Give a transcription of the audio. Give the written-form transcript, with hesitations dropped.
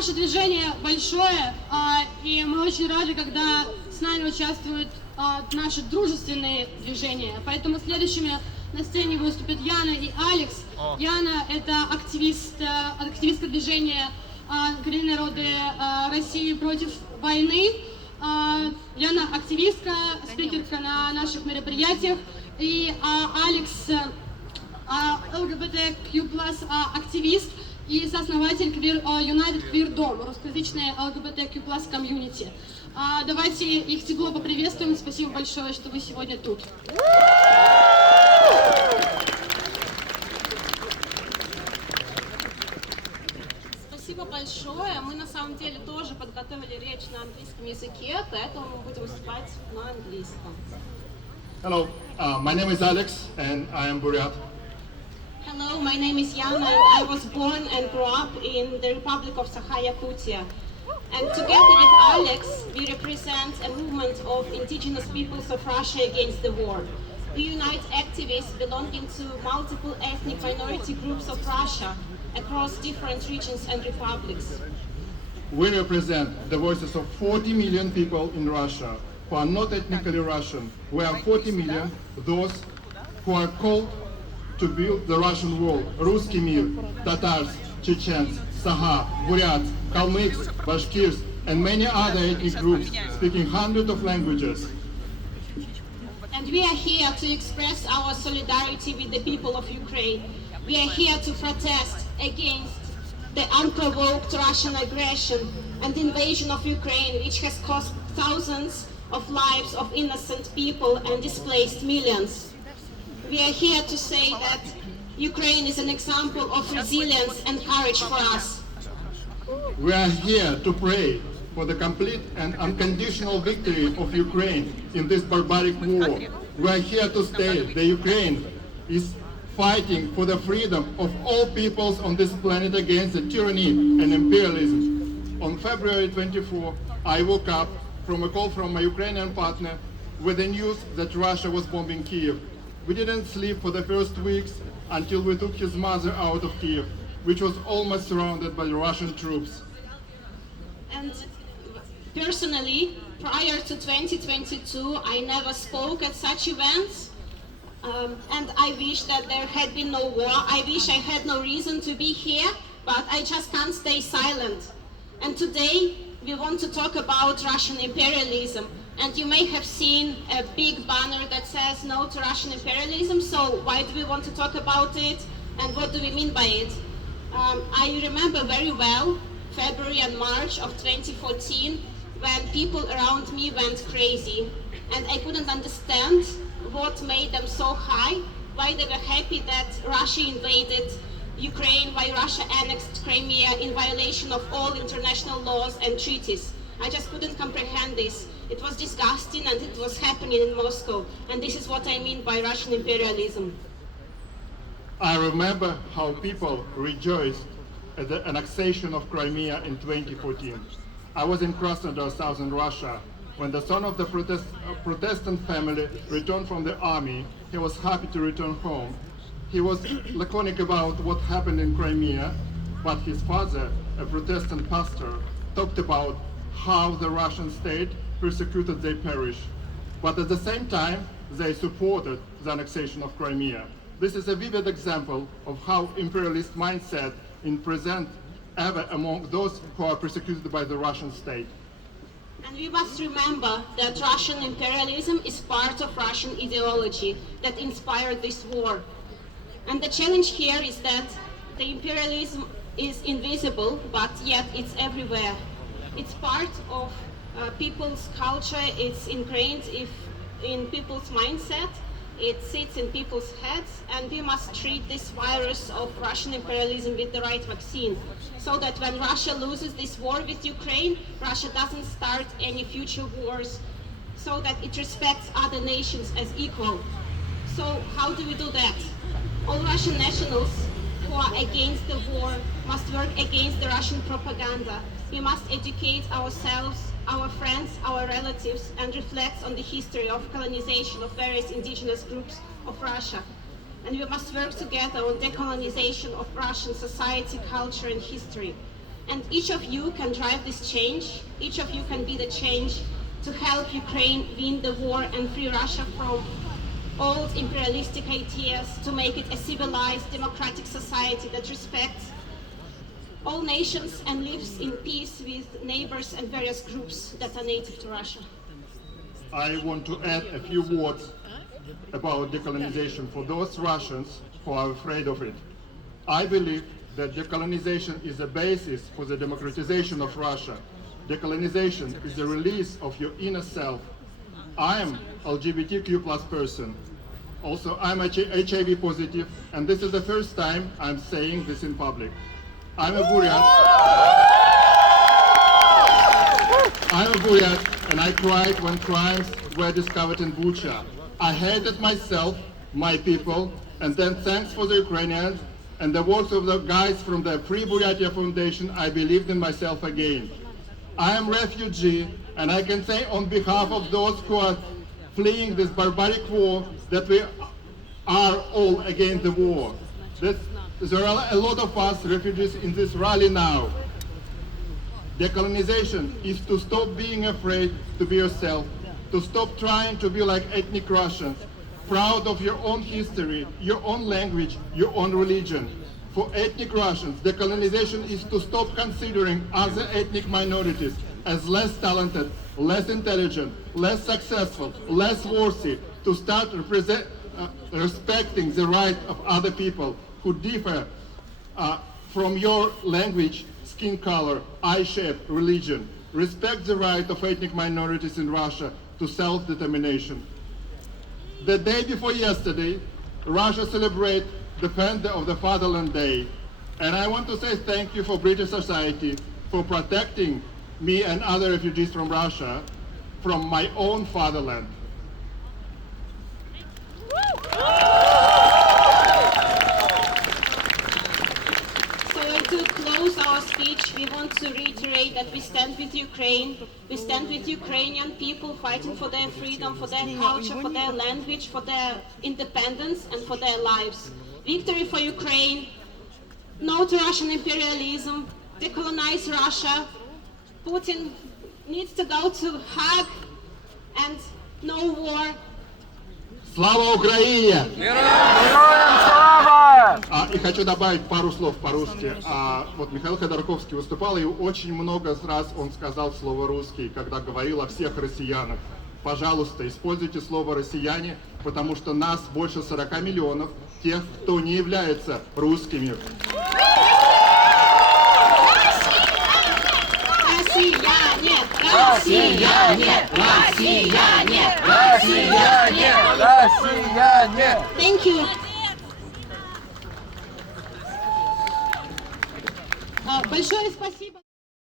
Наше движение большое, и мы очень рады, когда с нами участвуют наши дружественные движения. Поэтому следующими на сцене выступят Яна и Алекс. Яна — это активистка движения «Коренные народы России против войны». Яна — активистка, спикерка на наших мероприятиях. И Алекс — ЛГБТQ+, активист и сооснователь United Queer Dom, русскоязычной ЛГБТQ+ комьюнити. Давайте их тепло поприветствуем. Спасибо большое, что вы сегодня тут. Спасибо большое. Мы на самом деле тоже подготовили речь на английском языке, поэтому мы будем выступать на английском. Hello, my name is Alex and I am Buryat. Hello, my name is Yana and I was born and grew up in the Republic of Sakha-Yakutia. And together with Alex, we represent a movement of indigenous peoples of Russia against the war. We unite activists belonging to multiple ethnic minority groups of Russia across different regions and republics. We represent the voices of 40 million people in Russia who are not ethnically Russian. We are 40 million, those who are called to build the Russian world. Русский мир, Tatars, Chechens, Sakha, Buryats, Kalmyks, Bashkirs, and many other ethnic groups speaking hundreds of languages. And we are here to express our solidarity with the people of Ukraine. We are here to protest against the unprovoked Russian aggression and invasion of Ukraine, which has cost thousands of lives of innocent people and displaced millions. We are here to say that Ukraine is an example of resilience and courage for us. We are here to pray for the complete and unconditional victory of Ukraine in this barbaric war. We are here to state that Ukraine is fighting for the freedom of all peoples on this planet against the tyranny and imperialism. On February 24, I woke up from a call from my Ukrainian partner with the news that Russia was bombing Kiev. We didn't sleep for the first weeks until we took his mother out of Kiev, which was almost surrounded by Russian troops. And personally, prior to 2022, I never spoke at such events. And I wish that there had been no war. I wish I had no reason to be here, but I just can't stay silent. And today, we want to talk about Russian imperialism. And you may have seen a big banner that says no to Russian imperialism. So why do we want to talk about it? And what do we mean by it? I remember very well February and March of 2014 when people around me went crazy. And I couldn't understand what made them so high, why they were happy that Russia invaded Ukraine, why Russia annexed Crimea in violation of all international laws and treaties. I just couldn't comprehend this. It was disgusting and it was happening in Moscow. And this is what I mean by Russian imperialism. I remember how people rejoiced at the annexation of Crimea in 2014. I was in Krasnodar, southern Russia. When the son of the Protestant family returned from the army, he was happy to return home. He was laconic about what happened in Crimea, but his father, a Protestant pastor, talked about how the Russian state persecuted their parish. But at the same time, they supported the annexation of Crimea. This is a vivid example of how imperialist mindset is present ever among those who are persecuted by the Russian state. And we must remember that Russian imperialism is part of Russian ideology that inspired this war. And the challenge here is that the imperialism is invisible, but yet it's everywhere. It's part of people's culture, it's ingrained in people's mindset, it sits in people's heads, and we must treat this virus of Russian imperialism with the right vaccine, so that when Russia loses this war with Ukraine, Russia doesn't start any future wars, so that it respects other nations as equal. So how do we do that? All Russian nationals who are against the war must work against the Russian propaganda. We must educate ourselves, our friends, our relatives, and reflect on the history of colonization of various indigenous groups of Russia. And we must work together on decolonization of Russian society, culture, and history. And each of you can drive this change. Each of you can be the change to help Ukraine win the war and free Russia from old imperialistic ideas, to make it a civilized, democratic society that respects all nations and lives in peace with neighbors and various groups that are native to Russia. I want to add a few words about decolonization for those Russians who are afraid of it. I believe that decolonization is the basis for the democratization of Russia. Decolonization is the release of your inner self. I am LGBTQ plus person. Also, I'm HIV positive, and this is the first time I'm saying this in public. I'm a Buryat, and I cried when crimes were discovered in Bucha. I hated myself, my people, and then thanks for the Ukrainians and the works of the guys from the Free Buryatia Foundation, I believed in myself again. I am a refugee, and I can say on behalf of those who are fleeing this barbaric war that we are all against the war. There are a lot of us refugees in this rally now. Decolonization is to stop being afraid to be yourself, to stop trying to be like ethnic Russians, proud of your own history, your own language, your own religion. For ethnic Russians, decolonization is to stop considering other ethnic minorities as less talented, less intelligent, less successful, less worthy, to start respecting the right of other people who differ from your language, skin color, eye shape, religion. Respect the right of ethnic minorities in Russia to self-determination. The day before yesterday, Russia celebrated the Defender of the Fatherland Day. And I want to say thank you for British society for protecting me and other refugees from Russia from my own fatherland. To close our speech, we want to reiterate that we stand with Ukraine. We stand with Ukrainian people fighting for their freedom, for their culture, for their language, for their independence, and for their lives. Victory for Ukraine. No to Russian imperialism. Decolonize Russia. Putin needs to go to Hague, and no war. Слава Украине! И хочу добавить пару слов по-русски. Вот Михаил Ходорковский выступал, и очень много раз он сказал слово «русский», когда говорил о всех россиянах. Пожалуйста, используйте слово «россияне», потому что нас больше 40 миллионов, тех, кто не является русскими. Россияне! Россияне! Россияне! Россияне! Россияне! Thank you. Большое спасибо.